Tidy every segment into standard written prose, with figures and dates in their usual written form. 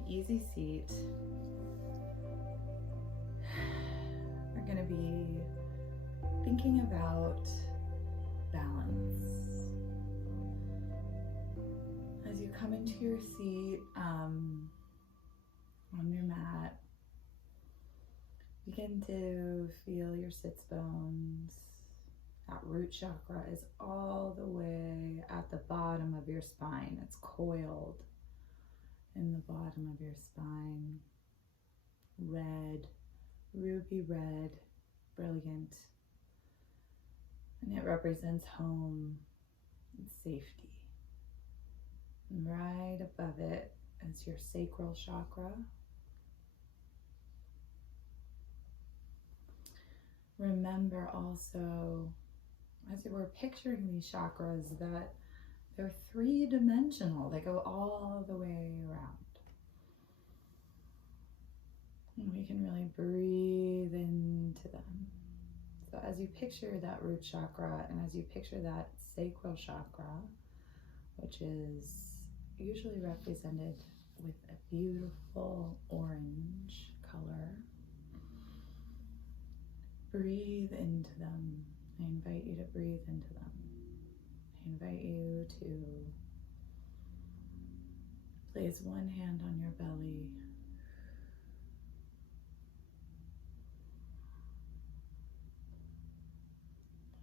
an easy seat. We're going to be thinking about balance. As you come into your seat on your mat, begin to feel your sits bones. That root chakra is all the way at the bottom of your spine. It's coiled in the bottom of your spine. Red, ruby red, brilliant. And it represents home and safety. And right above it is your sacral chakra. Remember also, as you were picturing these chakras, that they're three-dimensional. They go all the way around. And we can really breathe into them. So as you picture that root chakra and as you picture that sacral chakra, which is usually represented with a beautiful orange color, breathe into them. I invite you to breathe into them. I invite you to place one hand on your belly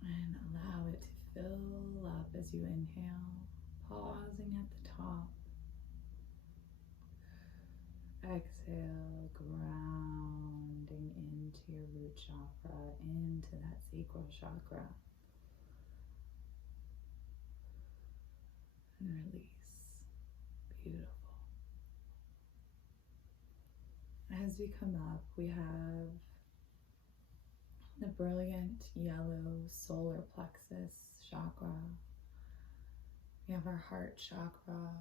and allow it to fill up as you inhale, pausing at the top. Exhale, grounding into your root chakra, into that sacral chakra. And release. Beautiful. As we come up, we have the brilliant yellow solar plexus chakra. We have our heart chakra.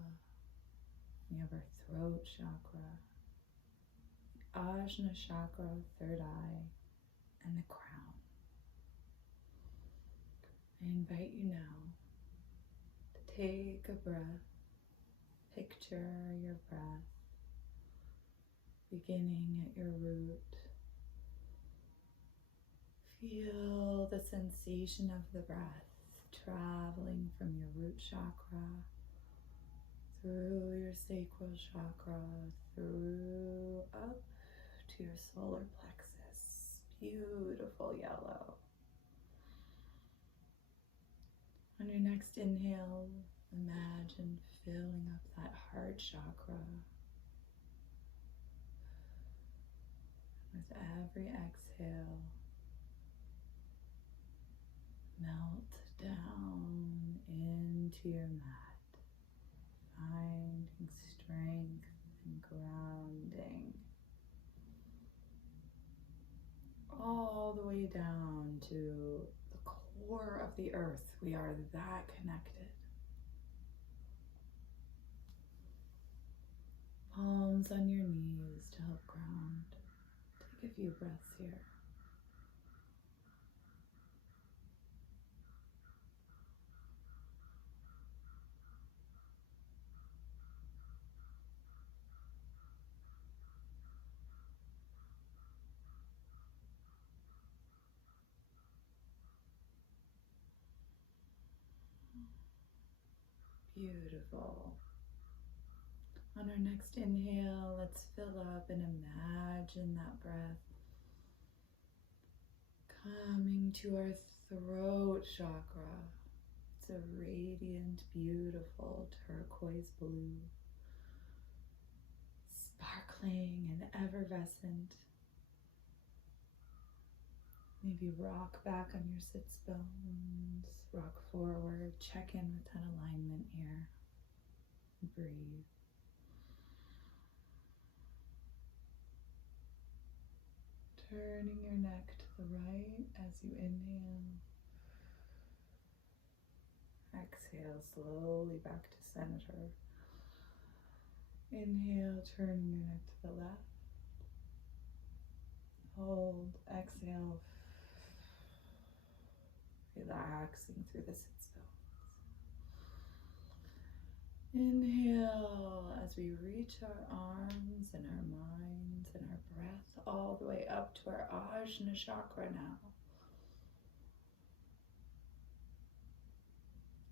We have our throat chakra. Ajna chakra, third eye, and the crown. I invite you now to take a breath. Picture your breath beginning at your root. Feel the sensation of the breath traveling from your root chakra through your sacral chakra, through up to your solar plexus. Beautiful yellow. On your next inhale, imagine filling up that heart chakra. With every exhale, melt down into your mat, finding strength and grounding all the way down to the core of the earth. We are that connected. Palms on your knees to help ground. Take a few breaths here. Beautiful. On our next inhale, let's fill up and imagine that breath coming to our throat chakra. It's a radiant, beautiful turquoise blue, sparkling and effervescent. Maybe rock back on your sits bones, rock forward, check in with that alignment here. Breathe. Turning your neck to the right as you inhale. Exhale slowly back to center. Inhale, turning your neck to the left. Hold, exhale, relaxing through the sits bones. Inhale as we reach our arms and our minds and our breath all the way up to our Ajna chakra now.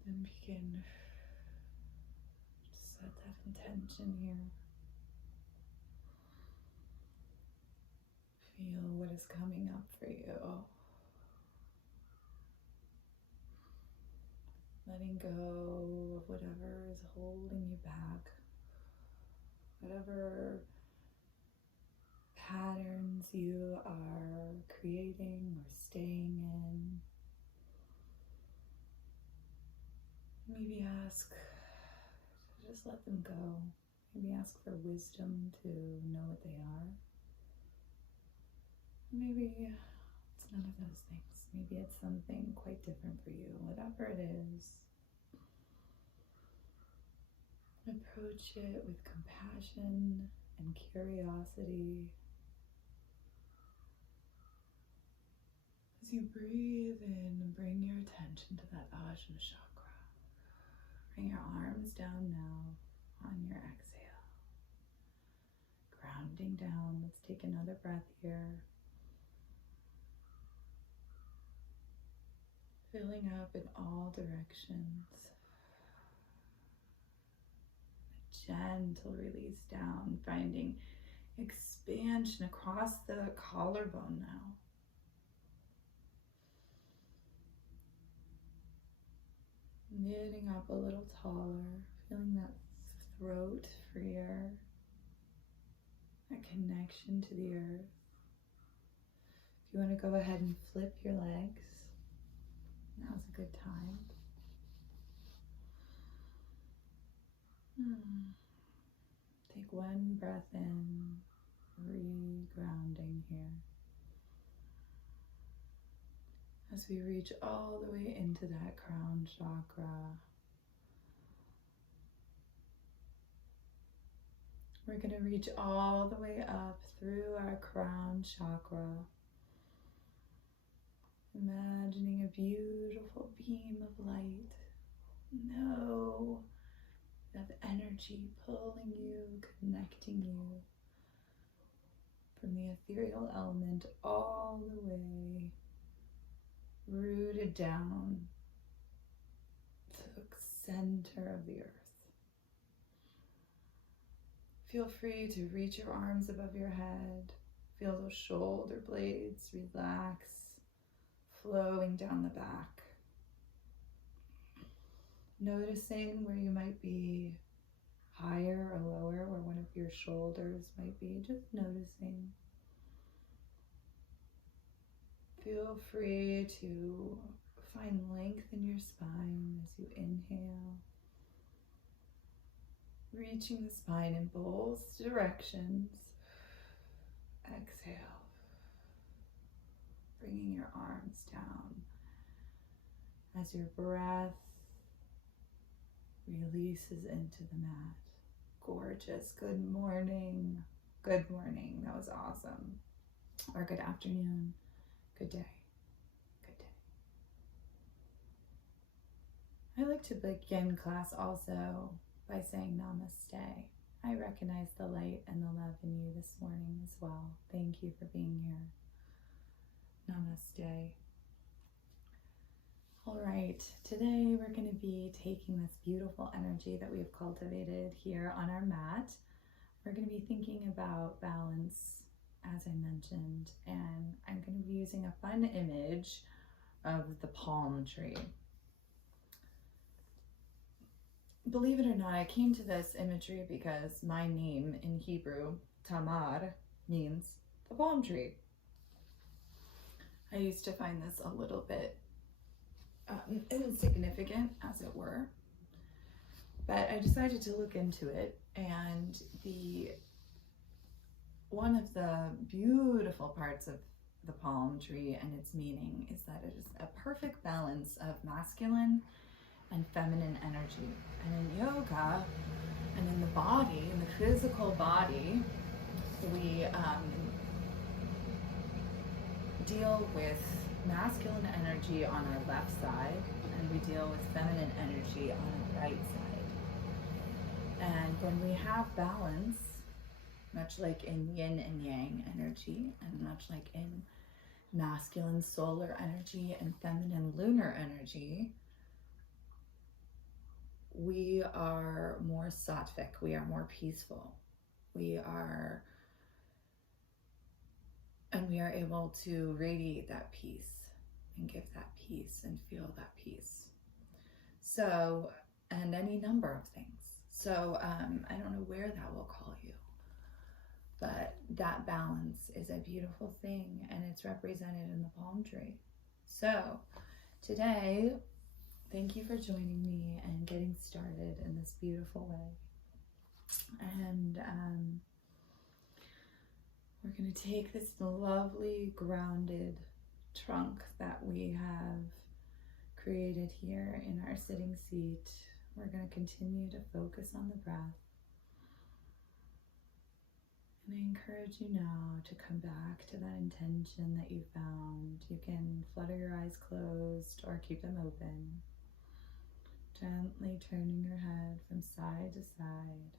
And begin to set that intention here. Feel what is coming up for you. Letting go of whatever is holding you back. Whatever patterns you are creating or staying in. Maybe ask to just let them go. Maybe ask for wisdom to know what they are. Maybe it's none of those things. Maybe it's something quite different for you. Whatever it is, approach it with compassion and curiosity. As you breathe in, bring your attention to that Ajna chakra. Bring your arms down now on your exhale. Grounding down. Let's take another breath here. Filling up in all directions. A gentle release down, finding expansion across the collarbone now. Knitting up a little taller, feeling that throat freer, that connection to the earth. If you want to go ahead and flip your legs, now's a good time. Take one breath in, re-grounding here. As we reach all the way into that crown chakra, we're going to reach all the way up through our crown chakra, imagining a beautiful beam of light. Know that energy pulling you, connecting you from the ethereal element all the way rooted down to the center of the earth. Feel free to reach your arms above your head. Feel those shoulder blades relax, flowing down the back. Noticing where you might be higher or lower, where one of your shoulders might be, just noticing. Feel free to find length in your spine as you inhale, reaching the spine in both directions. Exhale, bringing your arms down as your breath releases into the mat. Gorgeous. Good morning. Good morning. That was awesome. Or good afternoon. Good day. Good day. I like to begin class also by saying namaste. I recognize the light and the love in you this morning as well. Thank you for being here. Namaste. All right, today we're going to be taking this beautiful energy that we've cultivated here on our mat. We're going to be thinking about balance, as I mentioned, and I'm going to be using a fun image of the palm tree. Believe it or not, I came to this imagery because my name in Hebrew, Tamar, means the palm tree. I used to find this a little bit insignificant, as it were, but I decided to look into it, and one of the beautiful parts of the palm tree and its meaning is that it is a perfect balance of masculine and feminine energy. And in yoga and in the body, in the physical body, we deal with masculine energy on our left side, and we deal with feminine energy on our right side. And when we have balance, much like in yin and yang energy, and much like in masculine solar energy and feminine lunar energy, we are more sattvic, we are more peaceful, we are able to radiate that peace and give that peace and feel that peace. So, and any number of things. So I don't know where that will call you, but that balance is a beautiful thing, and it's represented in the palm tree. So today, thank you for joining me and getting started in this beautiful way. And we're going to take this lovely grounded trunk that we have created here in our sitting seat. We're going to continue to focus on the breath. And I encourage you now to come back to that intention that you found. You can flutter your eyes closed or keep them open. Gently turning your head from side to side.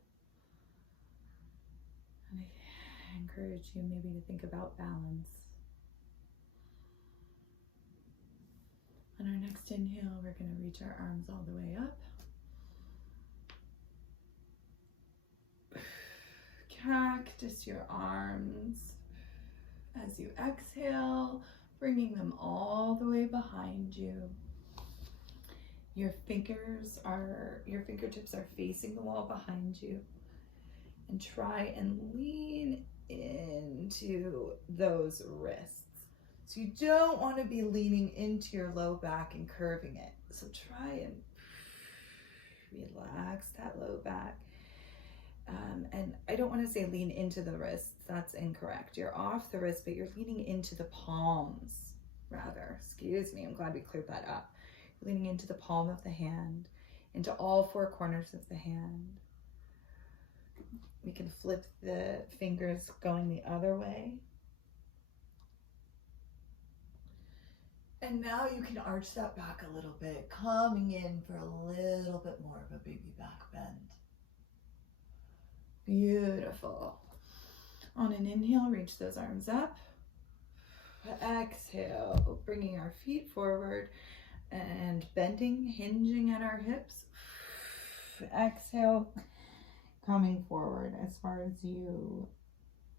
And I encourage you maybe to think about balance. On our next inhale, we're going to reach our arms all the way up. Cactus your arms. As you exhale, bringing them all the way behind you. Your fingertips are facing the wall behind you. And try and lean into those wrists. So you don't want to be leaning into your low back and curving it. So try and relax that low back. And I don't want to say lean into the wrists. That's incorrect. You're off the wrist, but you're leaning into the palms, rather. Excuse me. I'm glad we cleared that up. You're leaning into the palm of the hand, into all four corners of the hand. We can flip the fingers going the other way. And now you can arch that back a little bit, coming in for a little bit more of a baby back bend. Beautiful. On an inhale, reach those arms up. Exhale, bringing our feet forward and bending, hinging at our hips. Exhale, coming forward as far as you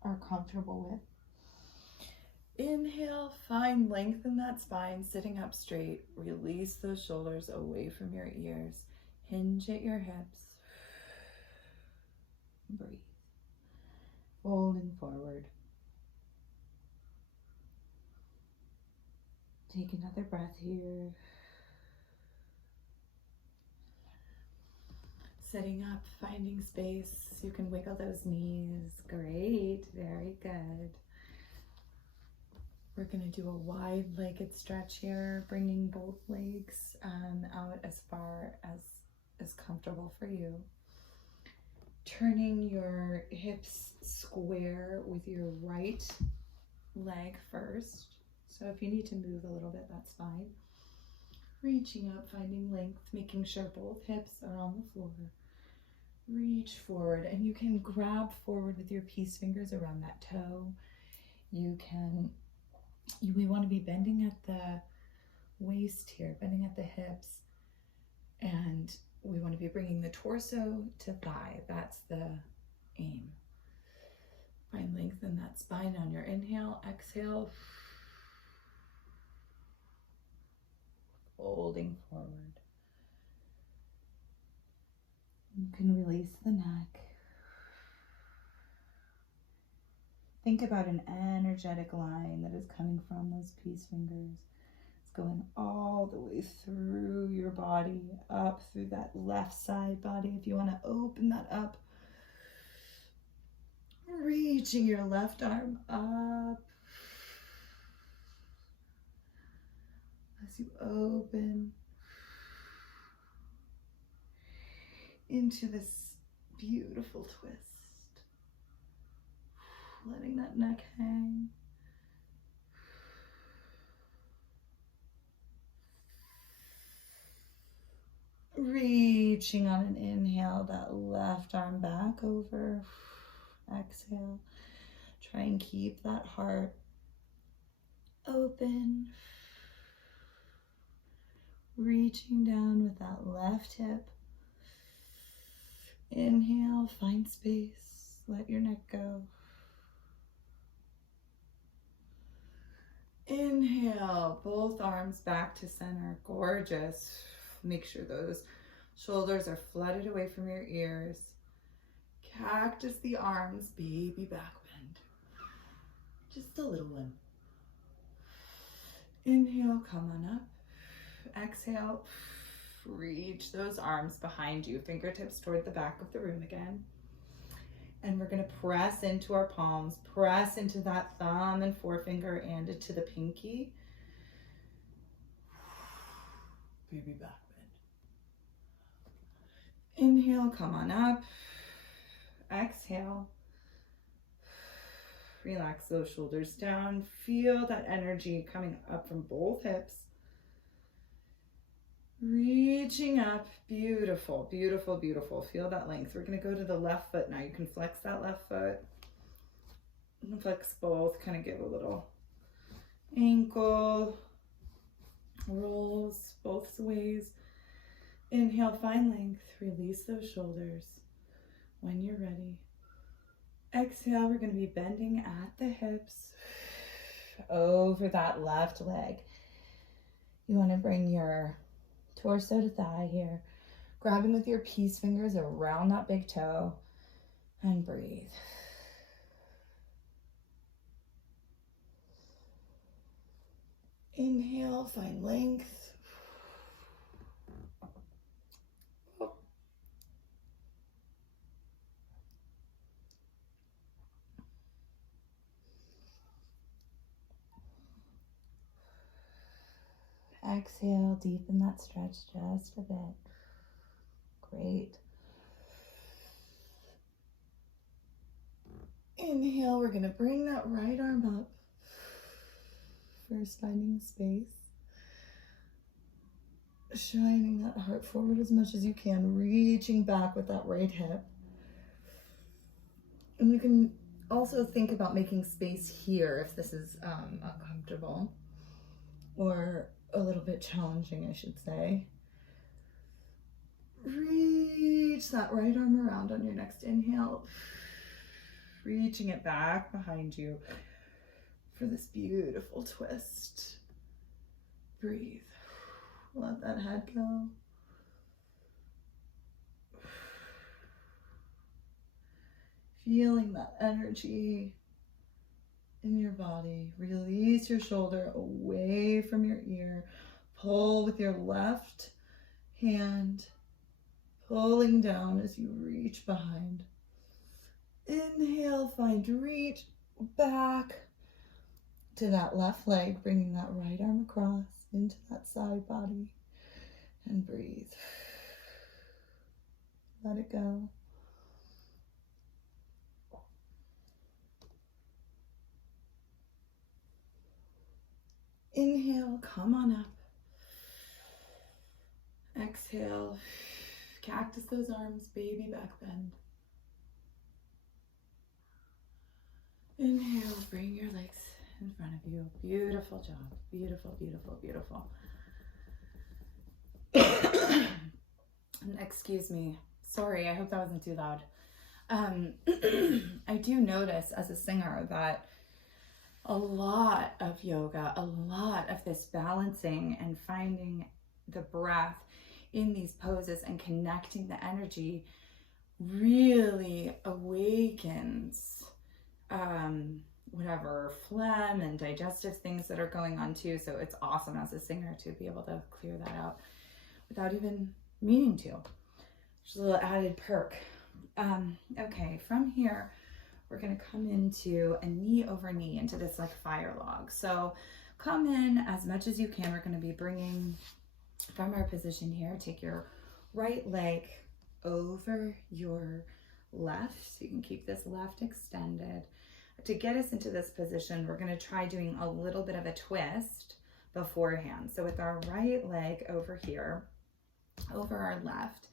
are comfortable with. Inhale, find length in that spine, sitting up straight. Release those shoulders away from your ears. Hinge at your hips. Breathe. Folding forward. Take another breath here. Sitting up, finding space. You can wiggle those knees. Great, very good. We're going to do a wide-legged stretch here, bringing both legs out as far as is comfortable for you. Turning your hips square with your right leg first. So if you need to move a little bit, that's fine. Reaching up, finding length, making sure both hips are on the floor. Reach forward, and you can grab forward with your peace fingers around that toe. We want to be bending at the waist here, bending at the hips, and we want to be bringing the torso to thigh. That's the aim. Find length in that spine on your inhale. Exhale. Folding forward. You can release the neck. Think about an energetic line that is coming from those peace fingers. It's going all the way through your body, up through that left side body. If you want to open that up, reaching your left arm up as you open into this beautiful twist. Letting that neck hang. Reach Reaching on an inhale, that left arm back over. Exhale. Try and keep that heart open. Reaching down with that left hip. Inhale, find space. Let your neck go. Inhale, both arms back to center. Gorgeous. Make sure those shoulders are flooded away from your ears. Cactus the arms, baby back bend. Just a little one. Inhale, come on up. Exhale, reach those arms behind you. Fingertips toward the back of the room again. And we're going to press into our palms, press into that thumb and forefinger and into the pinky. Baby back bend. Inhale, come on up. Exhale. Relax those shoulders down. Feel that energy coming up from both hips. Reaching up. Beautiful, beautiful, beautiful. Feel that length. We're going to go to the left foot now. You can flex that left foot. You can flex both. Kind of give a little ankle rolls both ways. Inhale, find length. Release those shoulders when you're ready. Exhale, we're going to be bending at the hips over that left leg. You want to bring your torso to thigh here, grabbing with your peace fingers around that big toe, and breathe. Inhale, find length. Exhale, deepen that stretch just a bit. Great. Inhale, we're going to bring that right arm up. First, finding space. Shining that heart forward as much as you can, reaching back with that right hip. And you can also think about making space here if this is uncomfortable or a little bit challenging, I should say. Reach that right arm around on your next inhale. Reaching it back behind you for this beautiful twist. Breathe. Let that head go. Feeling that energy in your body. Release your shoulder away from your ear. Pull with your left hand, pulling down as you reach behind. Inhale, find reach back to that left leg, bringing that right arm across into that side body, and breathe. Let it go. Inhale, come on up. Exhale, cactus those arms, baby back bend. Inhale, bring your legs in front of you. Beautiful job. Beautiful, beautiful, beautiful. And excuse me. Sorry, I hope that wasn't too loud. I do notice as a singer that a lot of yoga, a lot of this balancing and finding the breath in these poses and connecting the energy really awakens whatever phlegm and digestive things that are going on too. So it's awesome as a singer to be able to clear that out without even meaning to. Just a little added perk. Okay, from here, we're going to come into a knee over knee into this like fire log. So come in as much as you can. We're going to be bringing from our position here, take your right leg over your left. So you can keep this left extended. To get us into this position, we're going to try doing a little bit of a twist beforehand. So with our right leg over here, over our left,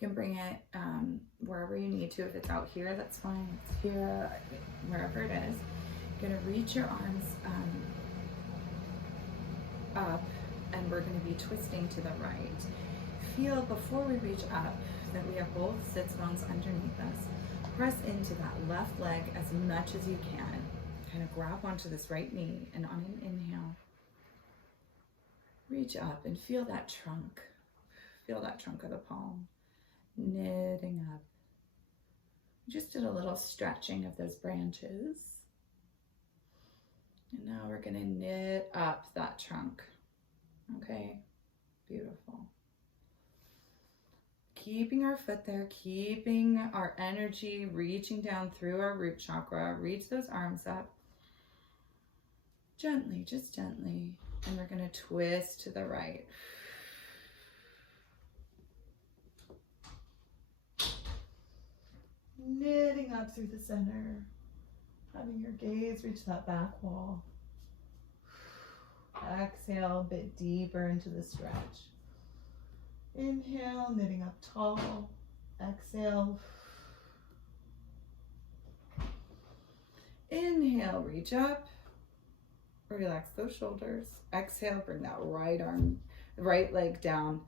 You can bring it wherever you need to. If it's out here, that's fine. It's here, wherever it is. You're gonna reach your arms up, and we're gonna be twisting to the right. Feel, before we reach up, that we have both sits bones underneath us. Press into that left leg as much as you can. Kind of grab onto this right knee, and on an inhale, reach up and feel that trunk. Feel that trunk of the palm. Knitting up. Just did a little stretching of those branches. And now we're going to knit up that trunk. Okay, beautiful. Keeping our foot there, keeping our energy reaching down through our root chakra. Reach those arms up. Gently, just gently. And we're going to twist to the right. Knitting up through the center. Having your gaze reach that back wall. Exhale a bit deeper into the stretch. Inhale, knitting up tall. Exhale. Inhale, reach up. Relax those shoulders. Exhale, bring that right leg down.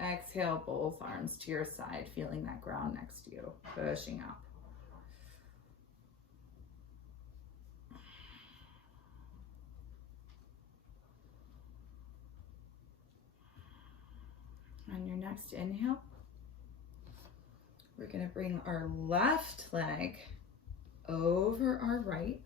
Exhale, both arms to your side, feeling that ground next to you, pushing up. On your next inhale, we're going to bring our left leg over our right,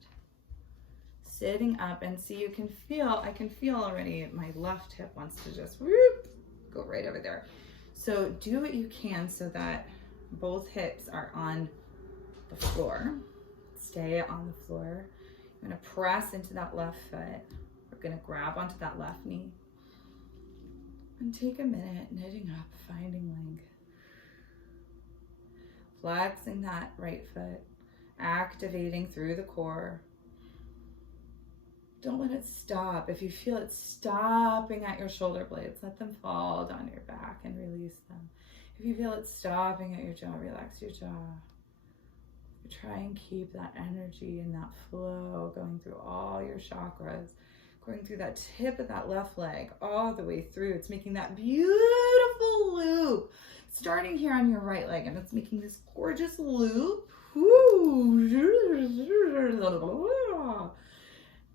sitting up, and see, you can feel, I can feel already my left hip wants to just whoop, go right over there. So do what you can so that both hips are on the floor. Stay on the floor. I'm going to press into that left foot. We're going to grab onto that left knee. And take a minute, knitting up, finding length. Flexing that right foot, activating through the core. Don't let it stop. If you feel it stopping at your shoulder blades, let them fall down your back and release them. If you feel it stopping at your jaw, relax your jaw. Try and keep that energy and that flow going through all your chakras, going through that tip of that left leg all the way through. It's making that beautiful loop, starting here on your right leg, and it's making this gorgeous loop.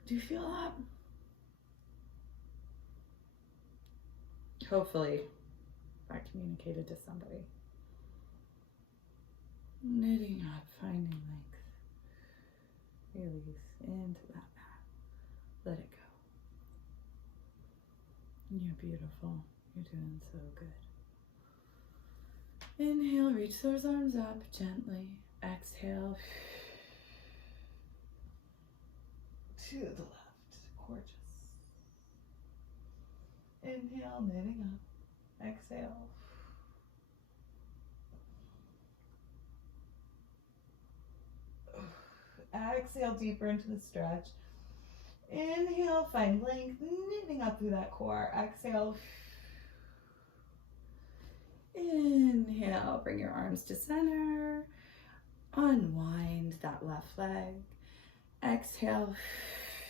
Do you feel that? Hopefully that communicated to somebody. Knitting up, finding length. Release into that back. Let it go. You're beautiful. You're doing so good. Inhale, reach those arms up gently. Exhale. To the left. Gorgeous. Inhale, knitting up. Exhale. Exhale deeper into the stretch. Inhale, find length, knitting up through that core. Exhale. Inhale, bring your arms to center. Unwind that left leg. Exhale,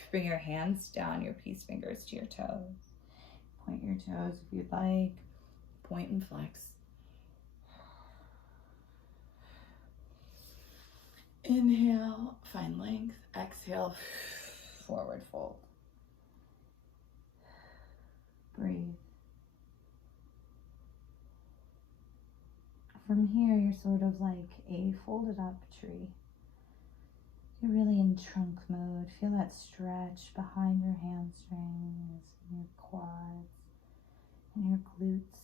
bring your hands down, your peace fingers to your toes. Point your toes if you'd like. Point and flex. Inhale, find length. Exhale, forward fold. Breathe. From here, you're sort of like a folded up tree. You're really in trunk mode. Feel that stretch behind your hamstrings, and your quads, and your glutes.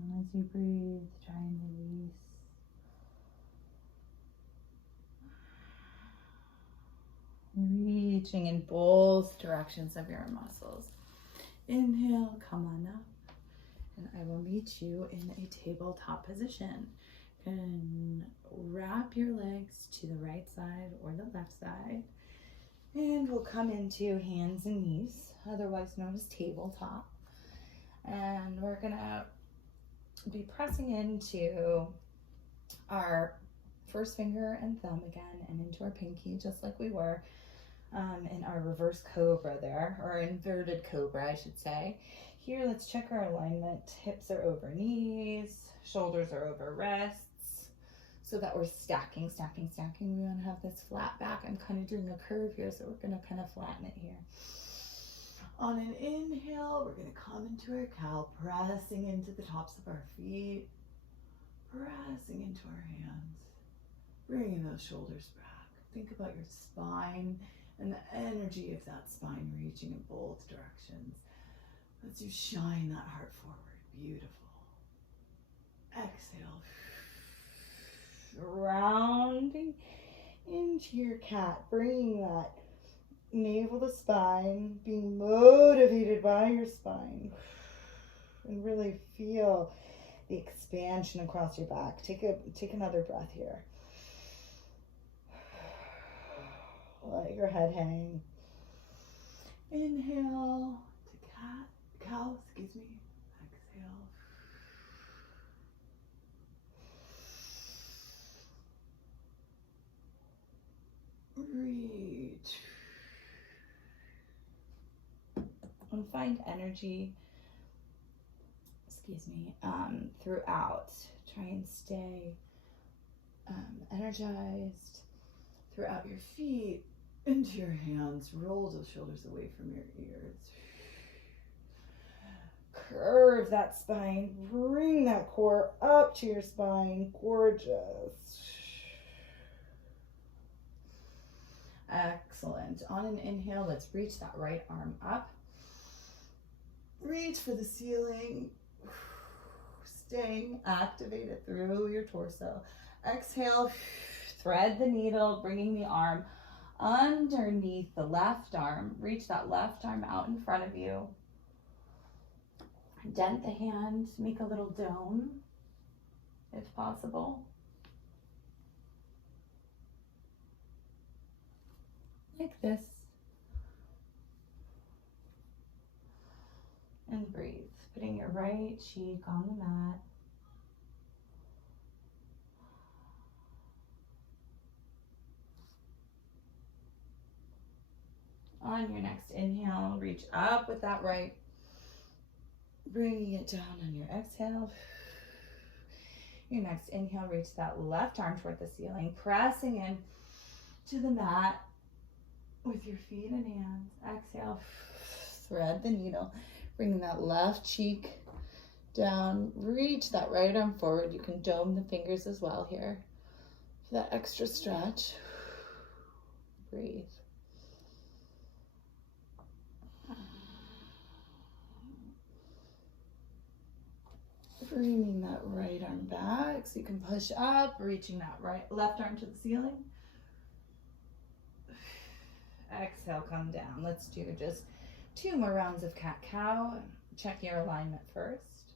And as you breathe, try and release. Reaching in both directions of your muscles. Inhale, come on up. And I will meet you in a tabletop position. And wrap your legs to the right side or the left side. And we'll come into hands and knees, otherwise known as tabletop. And we're gonna be pressing into our first finger and thumb again and into our pinky, just like we were in our reverse cobra there, or inverted cobra, I should say. Here, let's check our alignment. Hips are over knees, shoulders are over wrists, so that we're stacking. We want to have this flat back. I'm kind of doing a curve here, so we're going to kind of flatten it here. On an inhale, we're going to come into our cow, pressing into the tops of our feet, pressing into our hands, bringing those shoulders back. Think about your spine and the energy of that spine reaching in both directions. Let's you shine that heart forward. Beautiful. Exhale. Rounding into your cat, bringing that navel to spine, being motivated by your spine. And really feel the expansion across your back. Take another breath here. Let your head hang. Inhale to cow, excuse me. Exhale. Reach. And find energy, throughout. Try and stay energized throughout your feet, into your hands. Roll those shoulders away from your ears. Curve that spine. Bring that core up to your spine. Gorgeous. Excellent. On an inhale, let's reach that right arm up. Reach for the ceiling. Staying activated through your torso. Exhale. Thread the needle, bringing the arm underneath the left arm. Reach that left arm out in front of you. Dent the hand, make a little dome if possible. Like this. And breathe, putting your right cheek on the mat. On your next inhale, reach up with that right, bringing it down on your exhale. Your next inhale, reach that left arm toward the ceiling, pressing in to the mat with your feet and hands. Exhale, thread the needle, bringing that left cheek down, reach that right arm forward. You can dome the fingers as well here for that extra stretch. Breathe. Bringing that right arm back so you can push up, reaching that left arm to the ceiling. Exhale, come down. Let's do just 2 more rounds of cat-cow. Check your alignment first.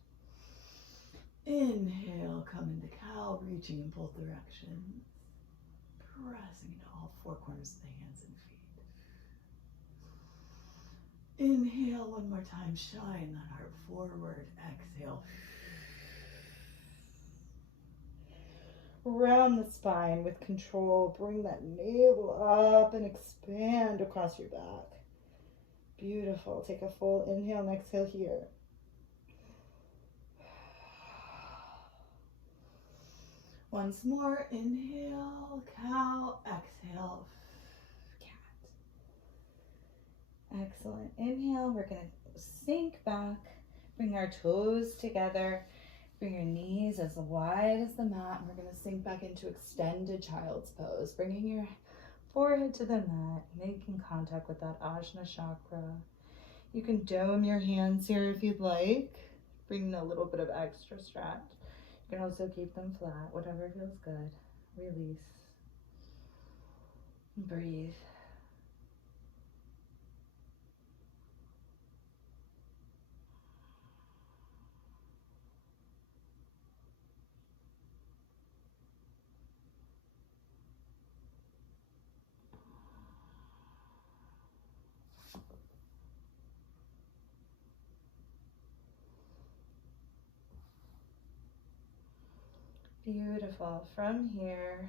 Inhale, come into cow, reaching in both directions. Pressing into all 4 corners of the hands and feet. Inhale one more time, shine that heart forward. Exhale. Round the spine with control. Bring that navel up and expand across your back. Beautiful. Take a full inhale and exhale here. Once more. Inhale, cow. Exhale, cat. Excellent. Inhale. We're going to sink back. Bring our toes together. Bring your knees as wide as the mat. And we're going to sink back into extended child's pose, bringing your forehead to the mat, making contact with that Ajna chakra. You can dome your hands here if you'd like, bringing a little bit of extra stretch. You can also keep them flat, whatever feels good. Release. Breathe. Beautiful. From here,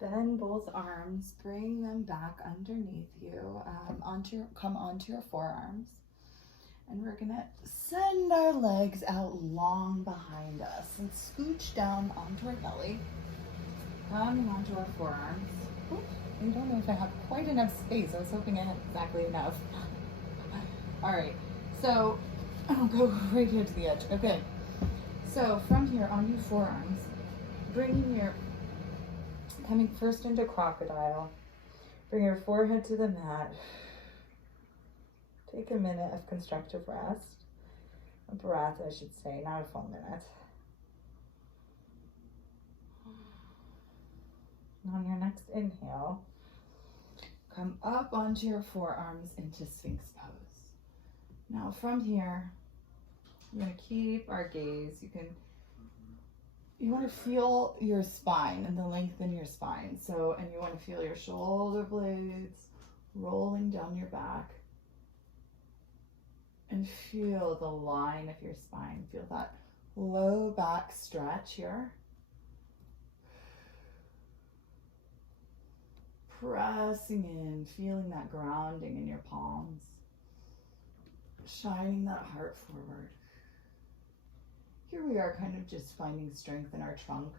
bend both arms, bring them back underneath you, come onto your forearms. And we're gonna send our legs out long behind us and scooch down onto our belly, coming onto our forearms. Oops, I don't know if I have quite enough space. I was hoping I had exactly enough. All right, so I'll go right here to the edge. Okay, so from here on your forearms, coming first into crocodile, bring your forehead to the mat. Take a minute of constructive rest. A breath, I should say, not a full minute. On your next inhale, come up onto your forearms into Sphinx pose. Now from here, we're going to keep our gaze. You want to feel your spine and the length in your spine. And you want to feel your shoulder blades rolling down your back. And feel the line of your spine. Feel that low back stretch here. Pressing in, feeling that grounding in your palms. Shining that heart forward. Here we are kind of just finding strength in our trunk,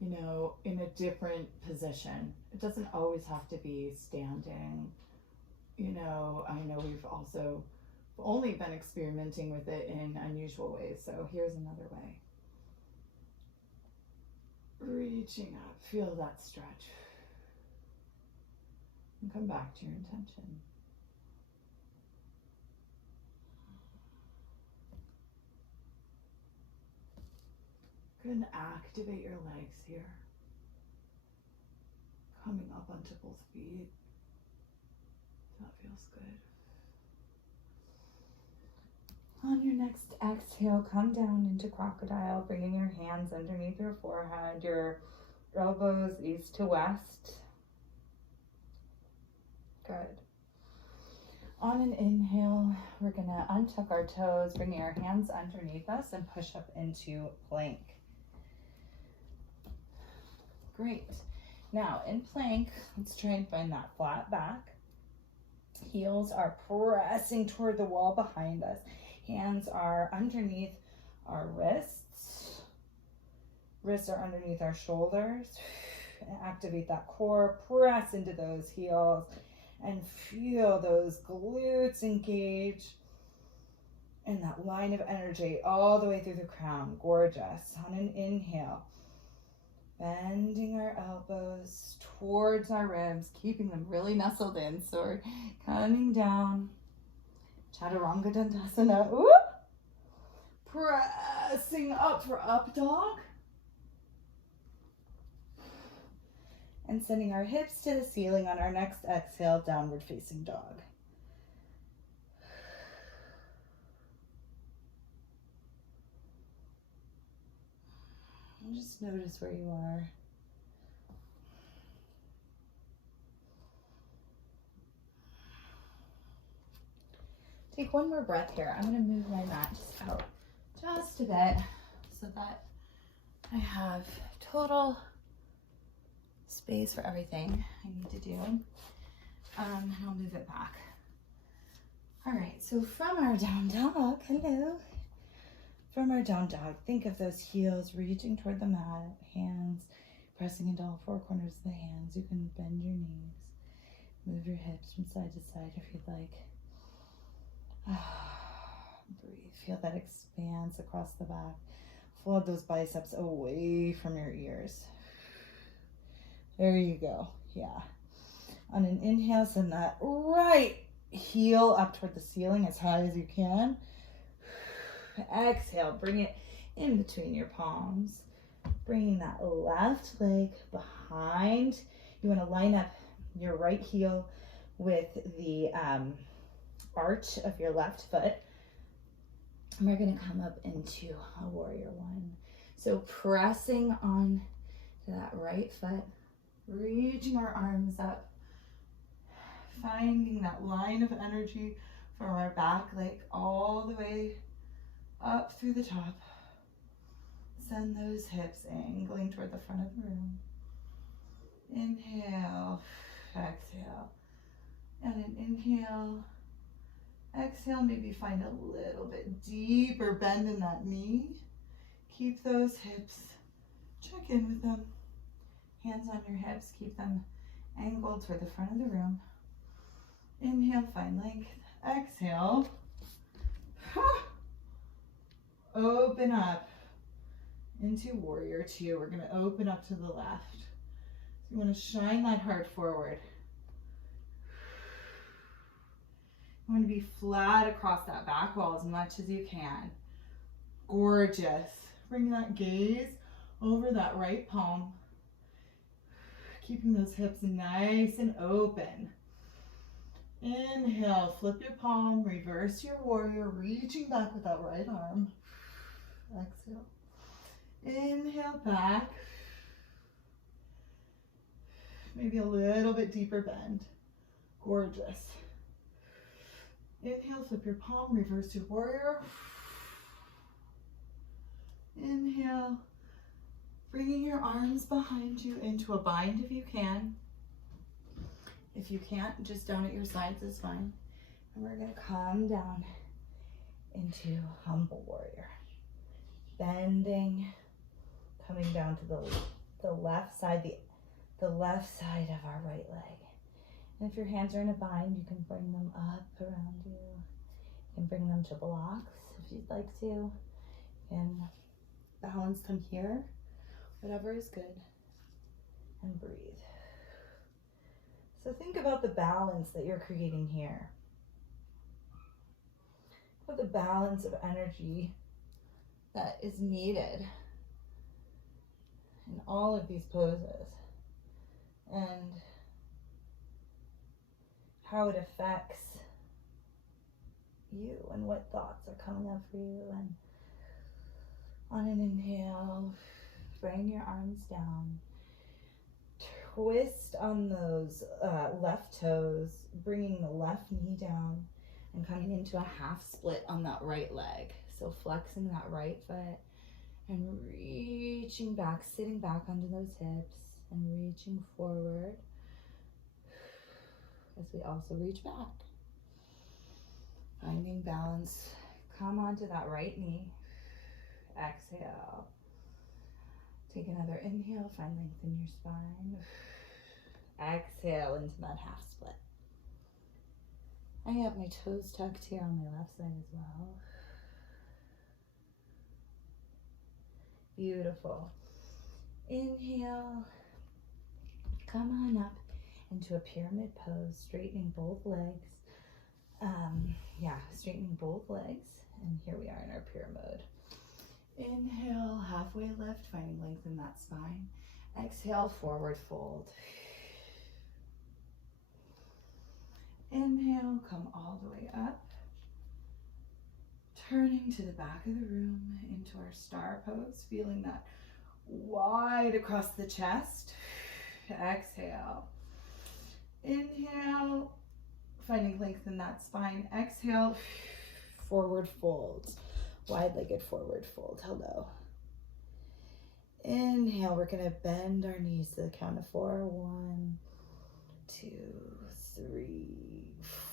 in a different position. It doesn't always have to be standing. I know we've also only been experimenting with it in unusual ways. So here's another way. Reaching up, feel that stretch. And come back to your intention. Go and activate your legs here. Coming up onto both feet. That feels good. On your next exhale, come down into crocodile, bringing your hands underneath your forehead, your elbows east to west. Good. On an inhale, we're gonna untuck our toes, bringing our hands underneath us and push up into plank. Great. Now in plank, let's try and find that flat back. Heels are pressing toward the wall behind us. Hands are underneath our wrists. Wrists are underneath our shoulders. Activate that core, press into those heels, and feel those glutes engage. And that line of energy all the way through the crown. Gorgeous. On an inhale, bending our elbows towards our ribs, keeping them really nestled in. So we're coming down. Chaturanga Dandasana. Ooh. Pressing up for up dog. And sending our hips to the ceiling on our next exhale, downward facing dog. And just notice where you are. Take one more breath here. I'm going to move my mat just out just a bit so that I have total space for everything I need to do. And I'll move it back. All right, so from our down dog, hello. From our down dog, think of those heels reaching toward the mat, hands pressing into all four corners of the hands. You can bend your knees, move your hips from side to side if you'd like. Breathe, feel that expanse across the back. Flood those biceps away from your ears. There you go, yeah. On an inhale, send that right heel up toward the ceiling as high as you can. Exhale, bring it in between your palms. Bringing that left leg behind. You want to line up your right heel with the arch of your left foot. And we're going to come up into a warrior one. So pressing on to that right foot, reaching our arms up, finding that line of energy from our back leg all the way up through the top. send those hips angling toward the front of the room. Inhale, exhale. And an inhale, exhale, maybe find a little bit deeper bend in that knee. Keep those hips, check in with them. Hands on your hips, keep them angled toward the front of the room. Inhale, find length. Exhale. Open up into warrior two. We're going to open up to the left. So you want to shine that heart forward. You want to be flat across that back wall as much as you can. Gorgeous. Bring that gaze over that right palm. Keeping those hips nice and open. Inhale, flip your palm, reverse your warrior, reaching back with that right arm. Exhale. Inhale back. Maybe a little bit deeper bend. Gorgeous. Inhale, flip your palm, reverse your warrior. Inhale, bringing your arms behind you into a bind if you can. If you can't, just down at your sides is fine. And we're going to come down into humble warrior. Bending, coming down to the left side, the left side of our right leg. And if your hands are in a bind, you can bring them up around you. You can bring them to blocks if you'd like to. You can balance them here, whatever is good. And breathe. So think about the balance that you're creating here. About the balance of energy that is needed in all of these poses. And how it affects you and what thoughts are coming up for you. And on an inhale, bring your arms down. Twist on those left toes, bringing the left knee down and coming into a half split on that right leg. So flexing that right foot and reaching back, sitting back onto those hips and reaching forward as we also reach back. Finding balance. Come onto that right knee. Exhale. Take another inhale, find length in your spine. Exhale into that half split. I have my toes tucked here on my left side as well. Beautiful. Inhale. Come on up into a pyramid pose, straightening both legs. Straightening both legs. And here we are in our pyramid. Inhale, halfway lift, finding length in that spine. Exhale, forward fold. Inhale, come all the way up. Turning to the back of the room into our star pose, feeling that wide across the chest. Exhale. Inhale, finding length in that spine. Exhale, forward folds. Wide-legged forward fold. Hello. Inhale, we're going to bend our knees to the count of 4. 1, 2, 3,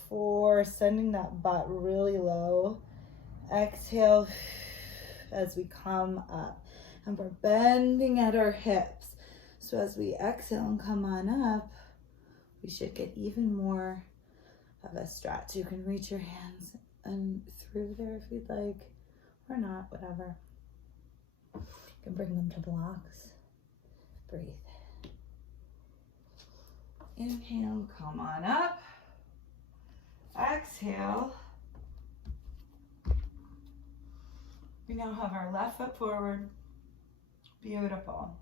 4. Sending that butt really low. Exhale as we come up. And we're bending at our hips. So as we exhale and come on up, we should get even more of a stretch. You can reach your hands and through there if you'd like. Or not, whatever. You can bring them to blocks. Breathe. Inhale, come on up. Exhale. We now have our left foot forward. Beautiful.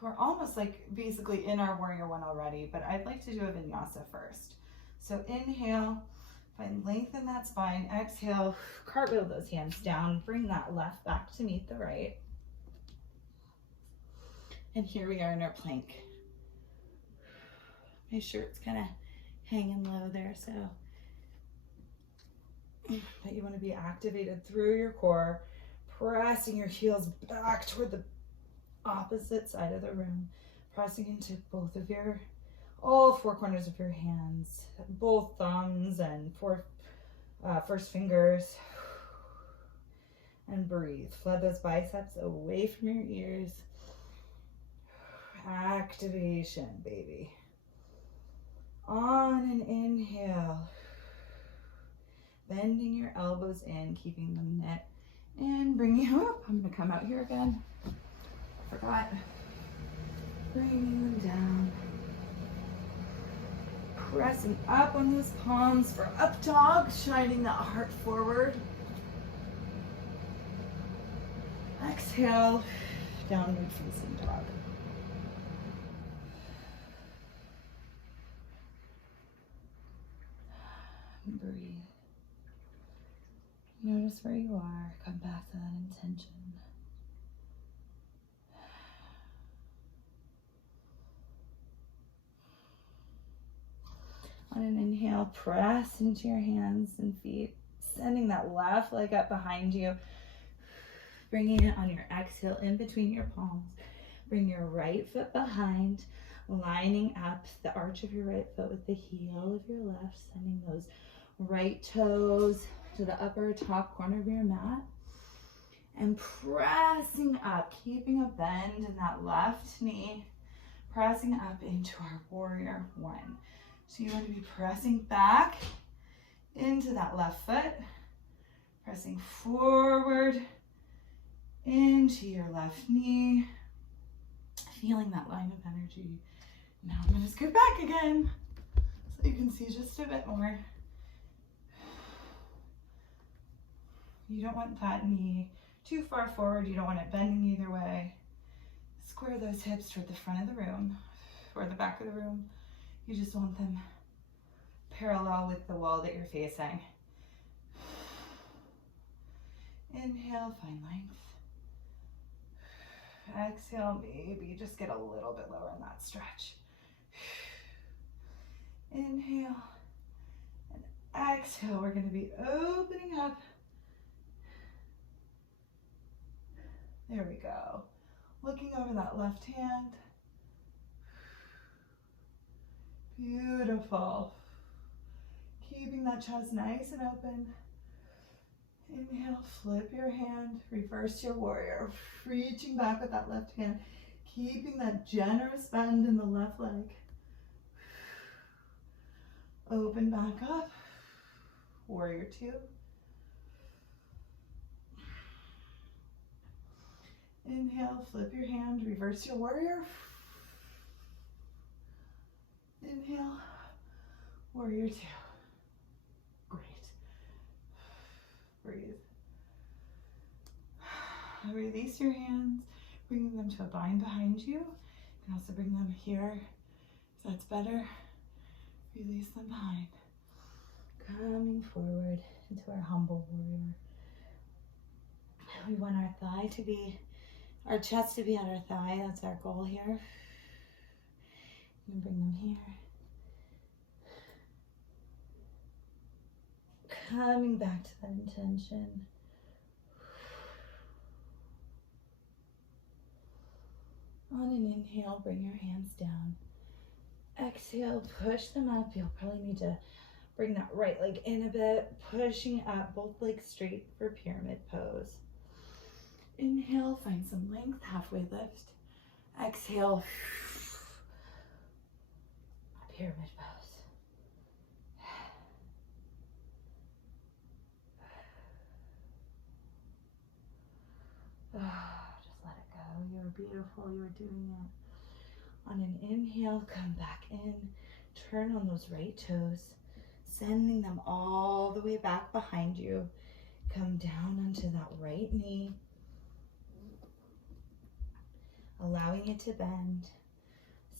We're almost like basically in our warrior one already, but I'd like to do a vinyasa first. So inhale. Find length in that spine. Exhale, cartwheel those hands down. Bring that left back to meet the right. And here we are in our plank. My shirt's kind of hanging low there, so that you want to be activated through your core, pressing your heels back toward the opposite side of the room, pressing into both of your, all four corners of your hands, both thumbs and first fingers, and breathe. Flood those biceps away from your ears. Activation, baby. On an inhale, bending your elbows in, keeping them knit, and bringing you up. I'm gonna come out here again. Forgot. Bringing them down. Pressing up on those palms for up dog, shining that heart forward. Exhale, downward facing dog. Breathe. Notice where you are. Come back to that intention. On an inhale, press into your hands and feet, sending that left leg up behind you. Bringing it on your exhale in between your palms. Bring your right foot behind, lining up the arch of your right foot with the heel of your left, sending those right toes to the upper top corner of your mat. And pressing up, keeping a bend in that left knee, pressing up into our warrior one. So you want to be pressing back into that left foot, pressing forward into your left knee, feeling that line of energy. Now I'm going to scoot back again so you can see just a bit more. You don't want that knee too far forward. You don't want it bending either way. Square those hips toward the front of the room or the back of the room. You just want them parallel with the wall that you're facing. Inhale, find length. Exhale, maybe just get a little bit lower in that stretch. Inhale and exhale. We're going to be opening up. There we go. Looking over that left hand. Beautiful. Keeping that chest nice and open. Inhale, flip your hand, reverse your warrior. Reaching back with that left hand. Keeping that generous bend in the left leg. Open back up. Warrior two. Inhale, flip your hand, reverse your warrior. Inhale, warrior two. Great. Breathe. Release your hands, bringing them to a bind behind you. You can also bring them here, if that's better. Release them behind. Coming forward into our humble warrior. We want our thigh to be, our chest to be on our thigh. That's our goal here. And bring them here. Coming back to that intention. On an inhale, bring your hands down. Exhale, push them up. You'll probably need to bring that right leg in a bit, pushing up, both legs straight for pyramid pose. Inhale, find some length, halfway lift. Exhale, pyramid pose. Just let it go. You're beautiful. You're doing it. On an inhale, come back in. Turn on those right toes, sending them all the way back behind you. Come down onto that right knee, allowing it to bend.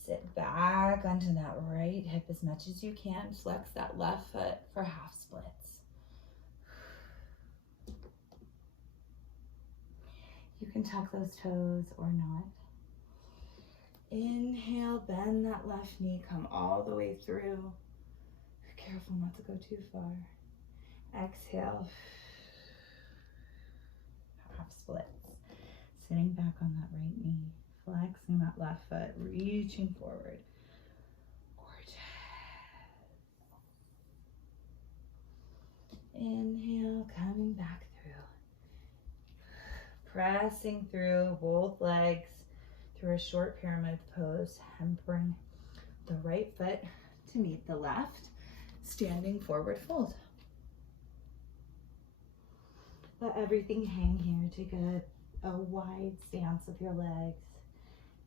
Sit back onto that right hip as much as you can. Flex that left foot for half splits. You can tuck those toes or not. Inhale, bend that left knee, come all the way through. Careful not to go too far. Exhale. Half splits. Sitting back on that right knee. Flexing that left foot. Reaching forward. Gorgeous. Inhale, coming back through. Pressing through both legs through a short pyramid pose. Hampering the right foot to meet the left. Standing forward fold. Let everything hang here. Take a wide stance with your legs.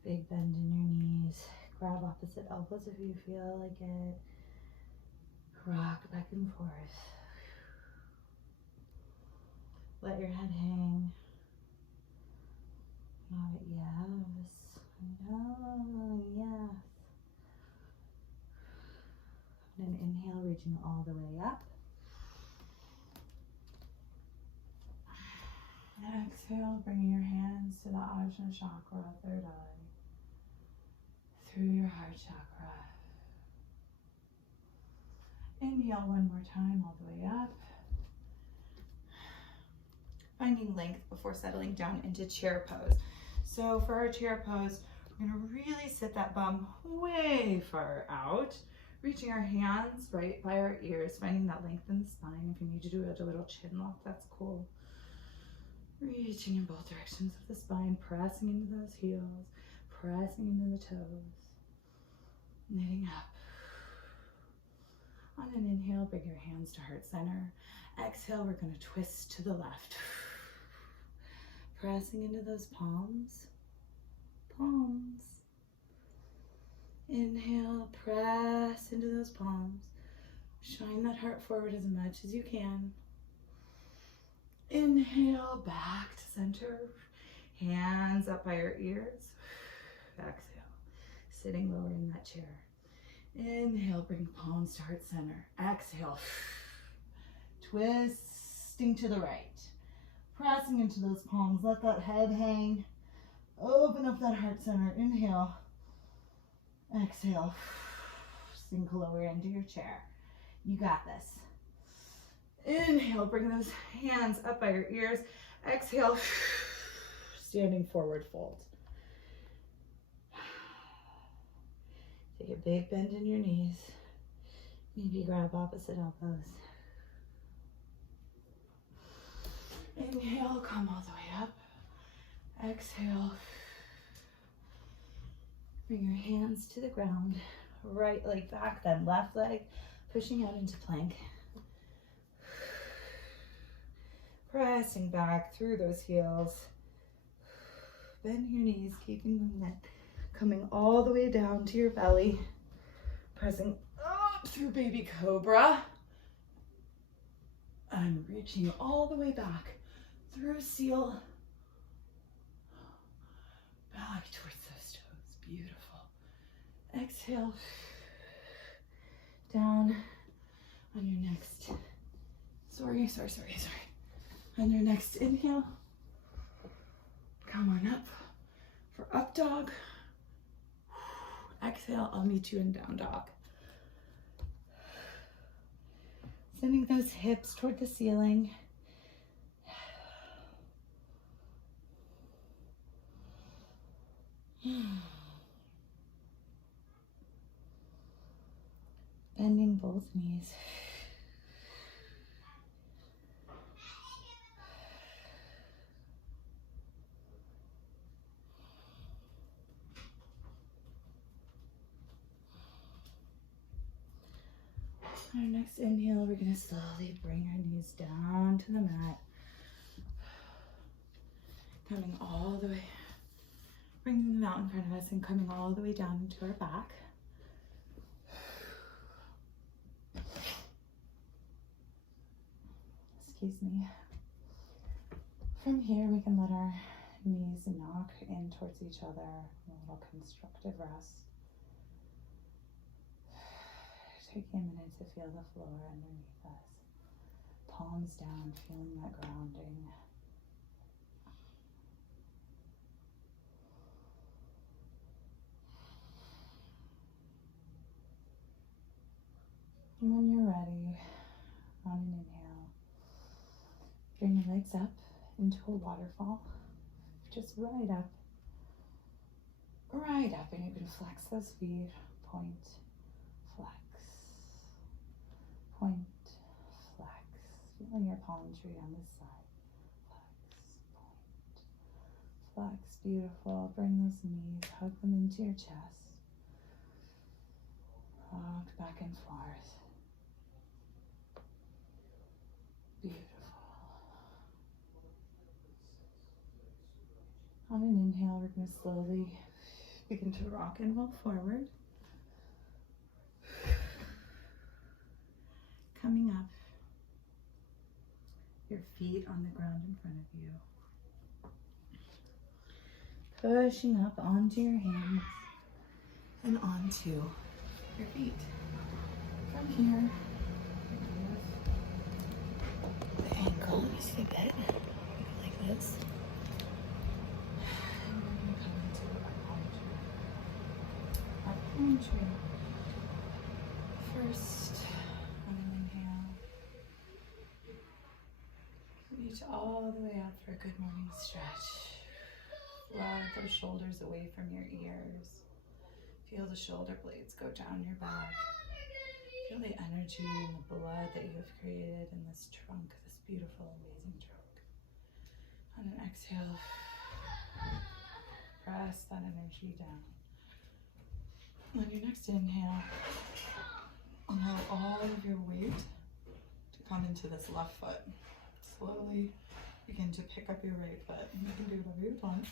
Big bend in your knees. Grab opposite elbows if you feel like it. Rock back and forth. Let your head hang. Not a yes. No, yes. And an inhale, reaching all the way up. Exhale, bringing your hands to the Ajna chakra, third eye, through your heart chakra. Inhale one more time, all the way up. Finding length before settling down into chair pose. So for our chair pose, we're gonna really sit that bum way far out, reaching our hands right by our ears, finding that length in the spine. If you need to do a little chin lock, that's cool. Reaching in both directions of the spine, pressing into those heels, pressing into the toes, knitting up. On an inhale, bring your hands to heart center. Exhale, we're going to twist to the left. Pressing into those palms, palms. Inhale, press into those palms. Shine that heart forward as much as you can. Inhale, back to center. Hands up by your ears. Exhale, sitting lower in that chair. Inhale, bring palms to heart center. Exhale, twisting to the right. Pressing into those palms, let that head hang. Open up that heart center. Inhale, exhale, sink lower into your chair. You got this. Inhale, bring those hands up by your ears. Exhale, standing forward fold. Take a big bend in your knees. Maybe grab opposite elbows. Inhale, come all the way up. Exhale. Bring your hands to the ground. Right leg back, then left leg, pushing out into plank. Pressing back through those heels. Bend your knees, keeping them knit. Coming all the way down to your belly. Pressing up through baby cobra. And reaching all the way back through seal. Back towards those toes. Beautiful. Exhale. Down on your next. Sorry. On your next inhale, come on up for up dog. Exhale, I'll meet you in down dog. Sending those hips toward the ceiling. Bending both knees. Our next inhale, we're going to slowly bring our knees down to the mat. Coming all the way, bringing them out in front of us and coming all the way down into our back. Excuse me. From here, we can let our knees knock in towards each other, a little constructive rest. Taking a minute to feel the floor underneath us. Palms down, feeling that grounding. And when you're ready, on an inhale, Bring your legs up into a waterfall. Just right up. Right up. And you can flex those feet. Point, flex. Point, flex. Feeling your palm tree on this side. Flex, point, flex. Beautiful. Bring those knees. Hug them into your chest. Rock back and forth. Beautiful. On an inhale, we're going to slowly begin to rock and roll forward. Coming up, your feet on the ground in front of you. Pushing up onto your hands and onto your feet. From here, the ankle is a bit like this. And we're going to come into our palm tree. First, on an inhale, reach all the way up for a good morning stretch. Slide those shoulders away from your ears. Feel the shoulder blades go down your back. Feel the energy and the blood that you have created in this trunk, this beautiful, amazing trunk. On an exhale, press that energy down. On your next inhale, allow all of your weight to come into this left foot. Slowly begin to pick up your right foot. You can do whatever you want.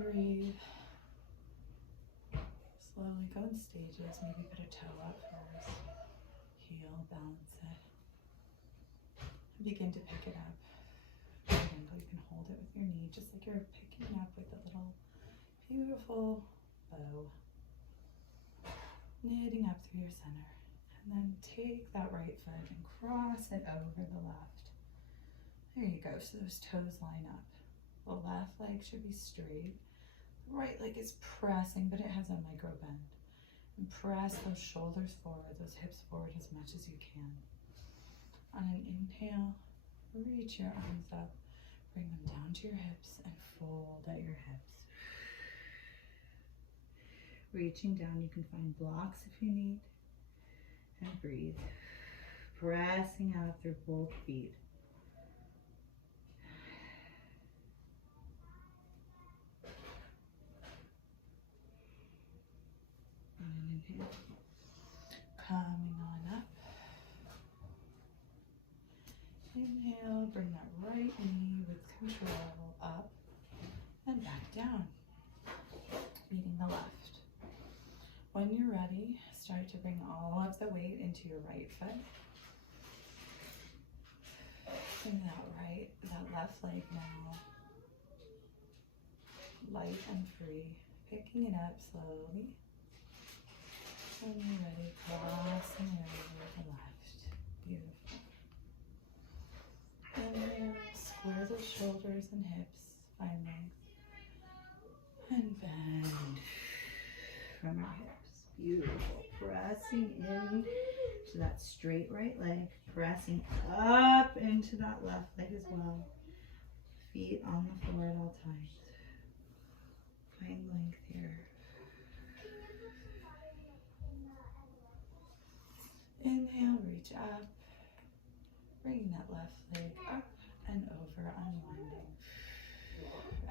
Breathe. Slowly go in stages. Maybe put a toe up first. Heel, balance it. And begin to pick it up. Again, you can hold it with your knee, just like you're picking up with a little beautiful bow. Knitting up through your center. And then take that right foot and cross it over the left. There you go. So those toes line up. The left leg should be straight. The right leg is pressing, but it has a micro bend. And press those shoulders forward, those hips forward as much as you can. On an inhale, reach your arms up. Bring them down to your hips and fold at your hips. Reaching down, you can find blocks if you need. And breathe. Pressing out through both feet. And inhale. Coming on up. Inhale, bring that right knee with control up and back down. Meeting the left. When you're ready, start to bring all of the weight into your right foot. Bring that left leg now, light and free, picking it up slowly. When you're ready, crossing over the left. Beautiful. Inhale, square the shoulders and hips, find legs, and bend from our hips. Beautiful. Pressing in to that straight right leg, pressing up into that left leg as well. Feet on the floor at all times. Find length here. Inhale, reach up. Bringing that left leg up and over, unwinding.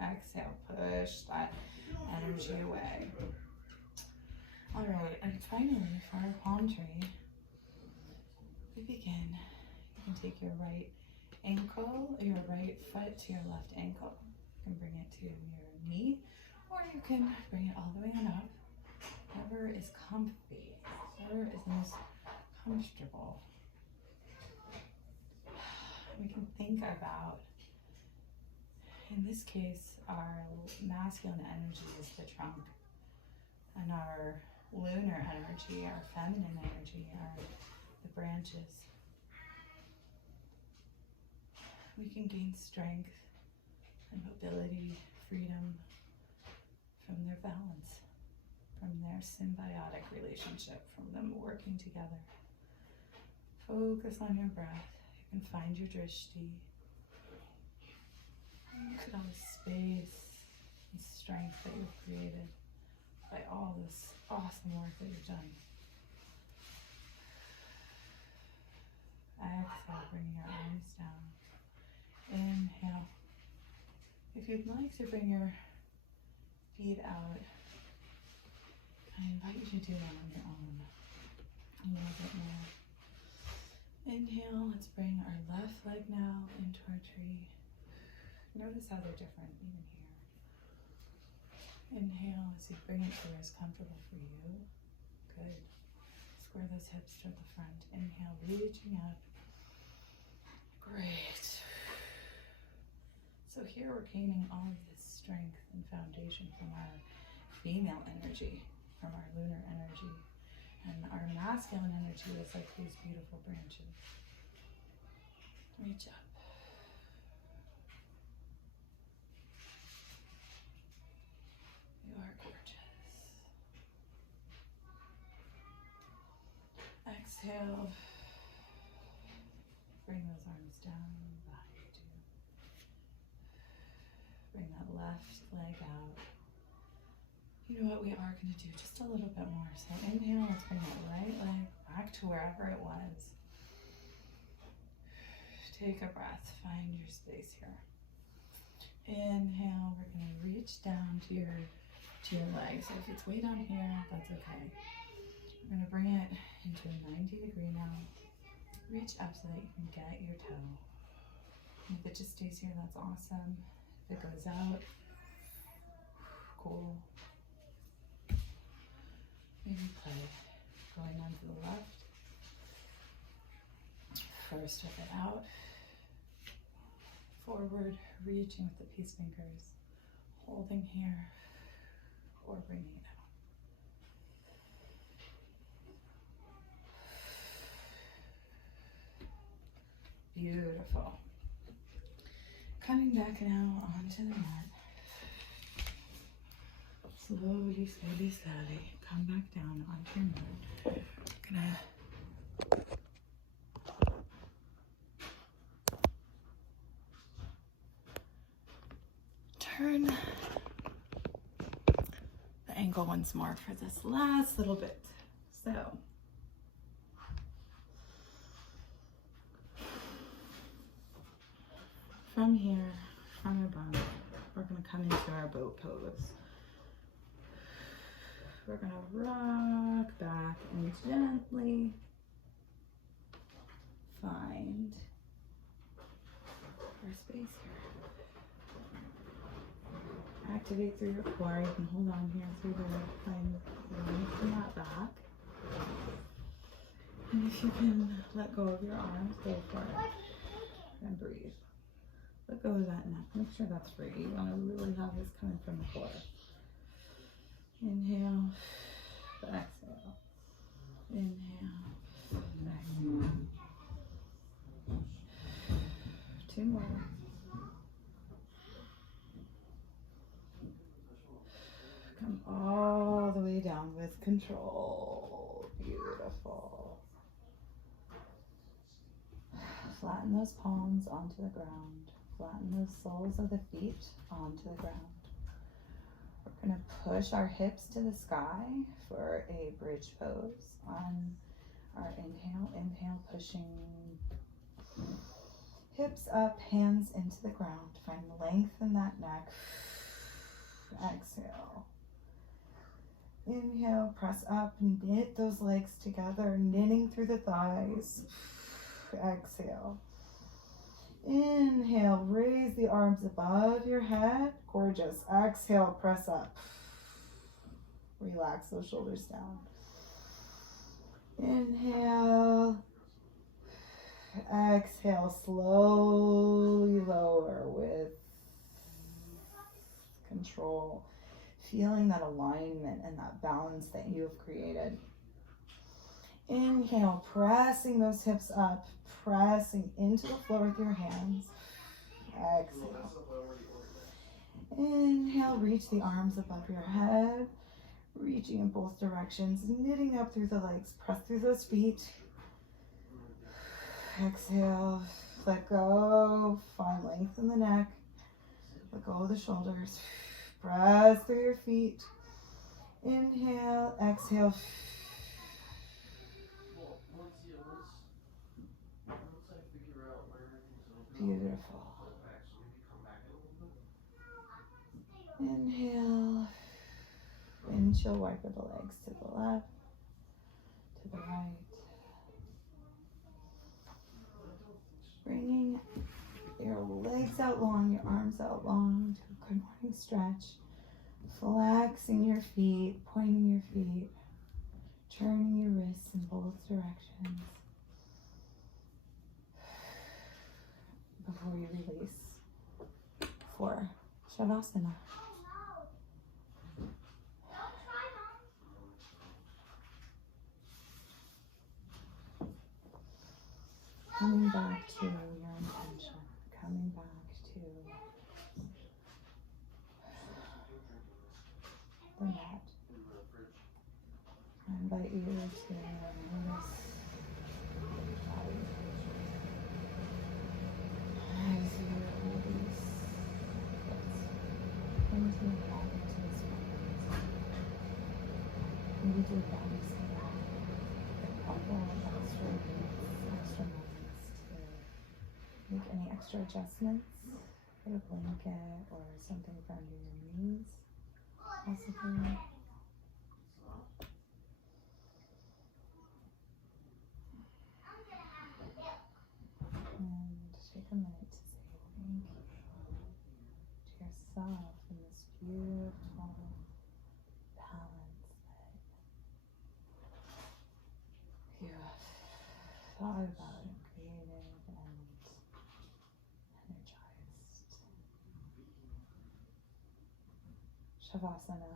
Exhale, push that energy away. All right, and finally, for our palm tree, we begin. You can take your right ankle, your right foot to your left ankle. You can bring it to your knee, or you can bring it all the way on up. Whatever is comfy, whatever is most comfortable. We can think about, in this case, our masculine energy is the trunk, and our lunar energy, our feminine energy, are the branches. We can gain strength and mobility, freedom from their balance, from their symbiotic relationship, from them working together. Focus on your breath. You can find your drishti. Look at all the space and strength that you've created by all this awesome work that you've done. Exhale, bringing your arms down. Inhale. If you'd like to bring your feet out, I invite you to do that on your own. A little bit more. Inhale, let's bring our left leg now into our tree. Notice how they're different even here. Inhale as you bring it to where it's comfortable for you. Good. Square those hips toward the front. Inhale, reaching up. Great. So here we're gaining all of this strength and foundation from our female energy, from our lunar energy. And our masculine energy is like these beautiful branches. Reach up. You are gorgeous. Exhale. Bring those arms down behind you. Bring that left leg out. You know what we are going to do just a little bit more. So inhale, let's bring that right leg back to wherever it was. Take a breath, find your space here. Inhale, we're going to reach down to your leg. So if it's way down here, that's okay. We're going to bring it into a 90-degree now. Reach up so that you can get your toe. And if it just stays here, that's awesome. If it goes out, cool. Maybe play. Going on to the left. First with it out. Forward, reaching with the peace fingers. Holding here. Or bringing it out. Beautiful. Coming back now onto the mat. Slowly, slowly, slowly. Come back down onto your mat. Gonna turn the angle once more for this last little bit. So from here, from your bum, we're going to come into our boat pose. We're going to rock back and gently find our space here. Activate through your core. You can hold on here through the find lengthen that back. And if you can let go of your arms, go for it. And breathe. Let go of that neck. Make sure that's free. You want to really have this coming from the core. Inhale. Exhale. Inhale. Exhale. 2 more. Come all the way down with control. Beautiful. Flatten those palms onto the ground. Flatten those soles of the feet onto the ground. We're going to push our hips to the sky for a bridge pose on our inhale. Inhale, pushing hips up, hands into the ground. Find length in that neck. Exhale. Inhale, press up, knit those legs together, knitting through the thighs. Exhale. Inhale, raise the arms above your head. Gorgeous. Exhale, press up. Relax those shoulders down. Inhale. Exhale, slowly lower with control. Feeling that alignment and that balance that you have created. Inhale, pressing those hips up, pressing into the floor with your hands. Exhale. Inhale, reach the arms above your head, reaching in both directions, knitting up through the legs. Press through those feet. Exhale, let go, find length in the neck, let go of the shoulders, press through your feet, inhale, exhale. Beautiful. Inhale, windshield wiper the legs to the left, to the right. Bringing your legs out long, your arms out long to a good morning stretch. Flexing your feet, pointing your feet, turning your wrists in both directions. Before you release for Shavasana. Coming back to your intention, coming back to the mat. I invite you to notice your body as you release into your body, to the spine. Maybe your body scan a couple extra minutes, extra moments to make any extra adjustments. Put a blanket or something for under your knees, possibly. And take a minute to say thank you to yourself in this beautiful balance that you have thought about and created and energized. Shavasana.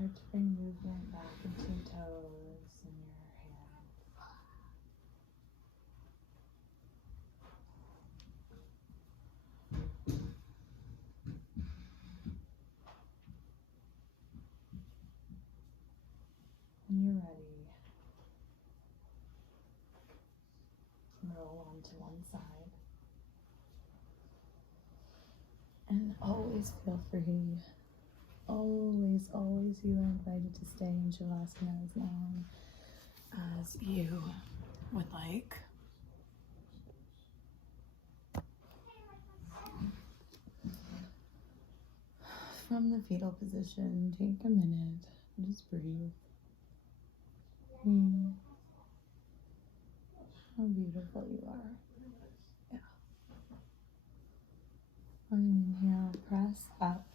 Start to bring movement back into your toes and your hands. When you're ready, roll onto one side. And always feel free. Always, always, you are invited to stay in Shavasana as long as you would like. From the fetal position, take a minute. Just breathe. How beautiful you are. Yeah. On an inhale, press up.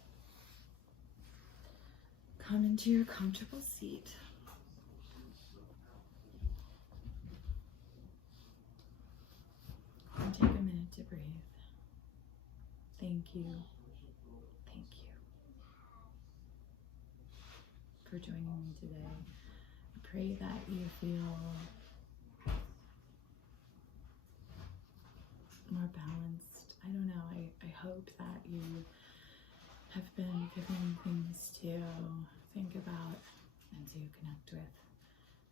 Come into your comfortable seat. And take a minute to breathe. Thank you. Thank you for joining me today. I pray that you feel more balanced. I don't know, I hope that you have been given things to think about and to connect with,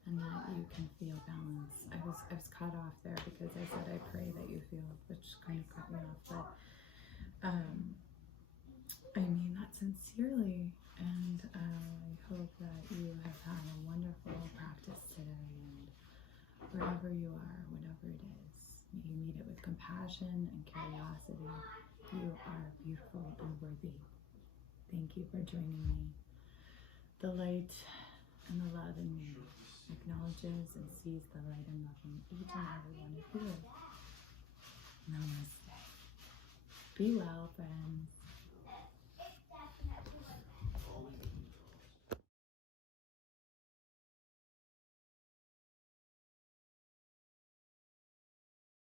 and that you can feel balance. I was cut off there because I said I pray that you feel, which kind of cut me off, but I mean that sincerely, and I hope that you have had a wonderful practice today, and wherever you are, whatever it is, may you meet it with compassion and curiosity. You are beautiful and worthy. Thank you for joining me. The light and the love in me acknowledges and sees the light and love in each and every one of you. Namaste. Be well, friends.